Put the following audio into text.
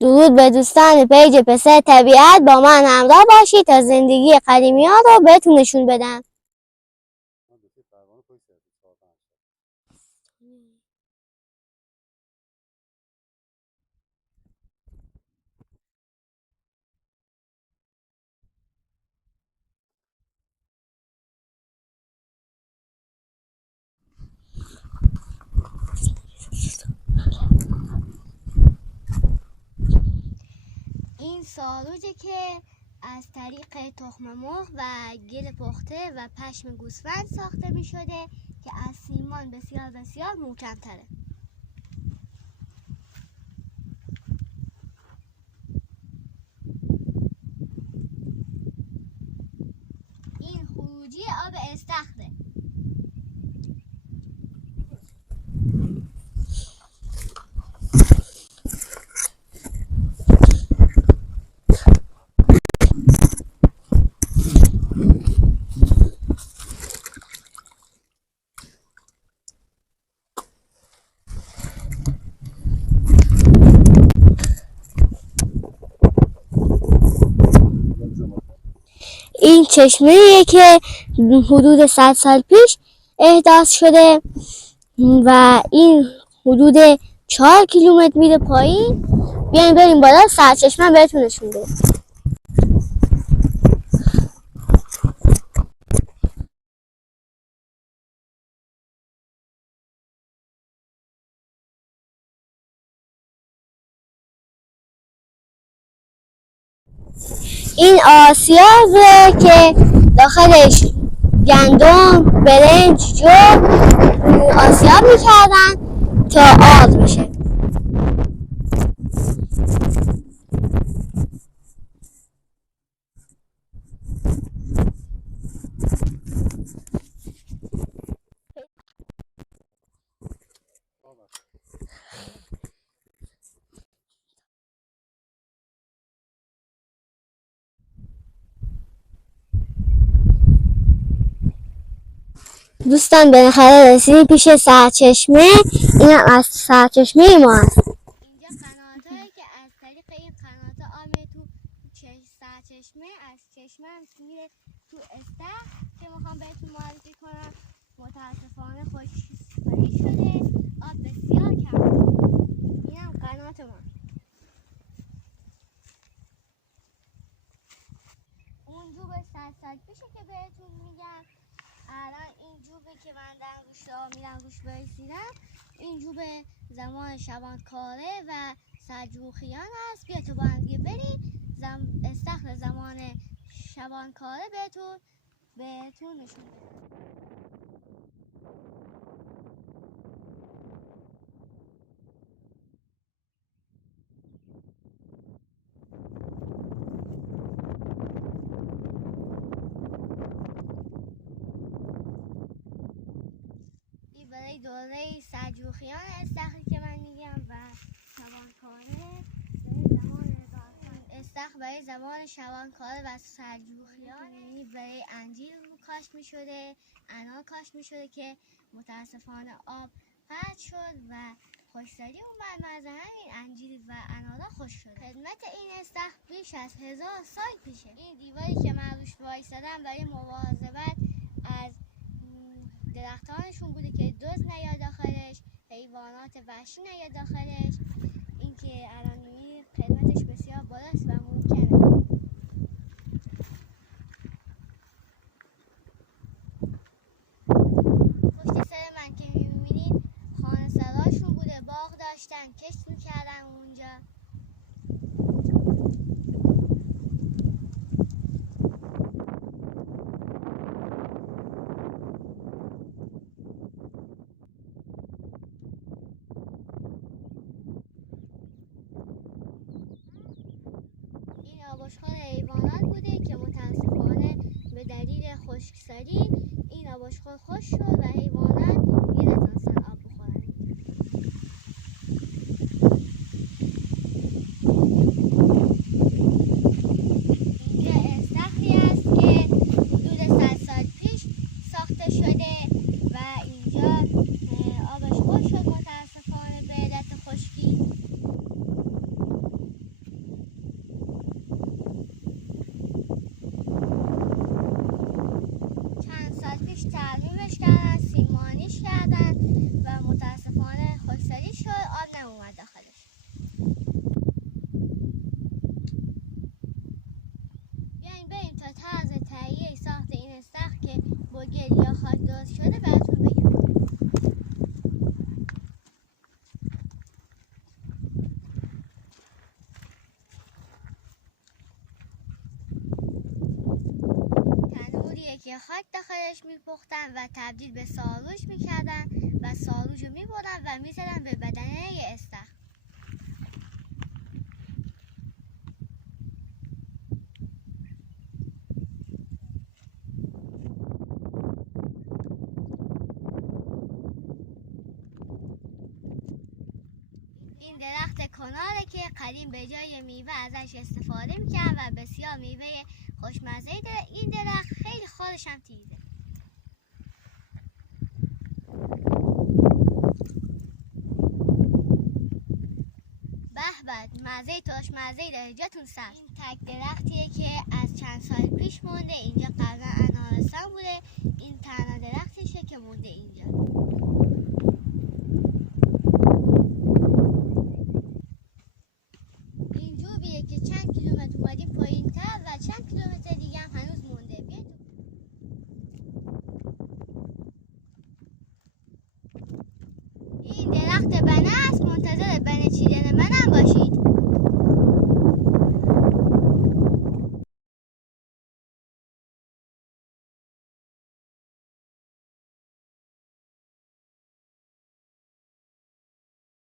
درود به دوستان پیج پسر طبیعت، با من همراه باشید تا زندگی قدیمی ها رو بهتون نشون بدم. این ساروجه که از طریق تخم مرغ و گل پخته و پشم گوسفند ساخته می شده که از سیمان بسیار بسیار محکم‌تره. این خروجی آب استخره. این چشمه‌ایه که حدود 100 سال پیش احداث شده و این حدود 4 کیلومتر میره پایین. بیاین بریم بالا سرچشمه بهتون نشون بدم. این آسیابه که داخلش گندم، برنج، جو آسیاب میکردن تا آرد بشه. دوستان بالاخره رسیدیم پیش سرچشمه. این هم از سرچشمه ما هست. اینجا قناتایی که از طریق این قنات آب تو سرچشمه از چشمه هم میره تو استخر که میخوام بهتون معرفی کنم. متاسفانه خشکسالی شده، آب بسیار کم. این هم قنات ما. اون جوب 100 سال پیشه که بهتون میگم. الان این جوبه که من در روش میرم روش برسیدم، این جوب زمان شبانکاره و سلجوقیان هست. بیا تو با هم دیگه بریم استخر زمان شبانکاره بهتون نشون بدم. برای دوره سلجوقیان استخری که من میگم و شبانکاره استخر برای زمان شبانکاره و سلجوقیان، یعنی برای انجیر کاشت میشده، انار کاشت میشده که متاسفانه آب قطع شد و خشکسالی اومد. از همین انجیر و انارا خشک شد. خدمت این استخر بیش از 1000 سال پیشه. این دیواری که من روش وایسادم برای مواظبت از درختانشون بوده که دزد نیاد داخلش، حیوانات وحشی نیاد داخلش. این که الان می‌بینید قیمتش بسیار بالاست و ممکنه. پشت سر من که می‌بینید خانه سراشون بوده، باغ داشتن، کشت می‌کردن اونجا. آباشخور حیوانات بوده که متاسفانه به دلیل خشکسالی این آباشخور خشک شد و حیوانات دیگه نتونستن آب بخورن. اینجا استخری است که حدود 100 سال پیش ساخته شده و اینجا آبش خشک شد متاسفانه به علت خشکی. که خاک داخلش میپختن و تبدیل به ساروج میکردن و ساروج رو میبردن و میزدن به بدنه استخر. این درخت کناره که قدیم به جای میوه ازش استفاده میکرد و بسیار میوه خوشمزه داره. این درخت خیلی خالش هم تیزه. به مزه تاش مزه داره، جاتون سبز. این تک درختیه که از چند سال پیش مونده اینجا. قبلا انارستان بوده، این تنها درختشه که مونده اینجا.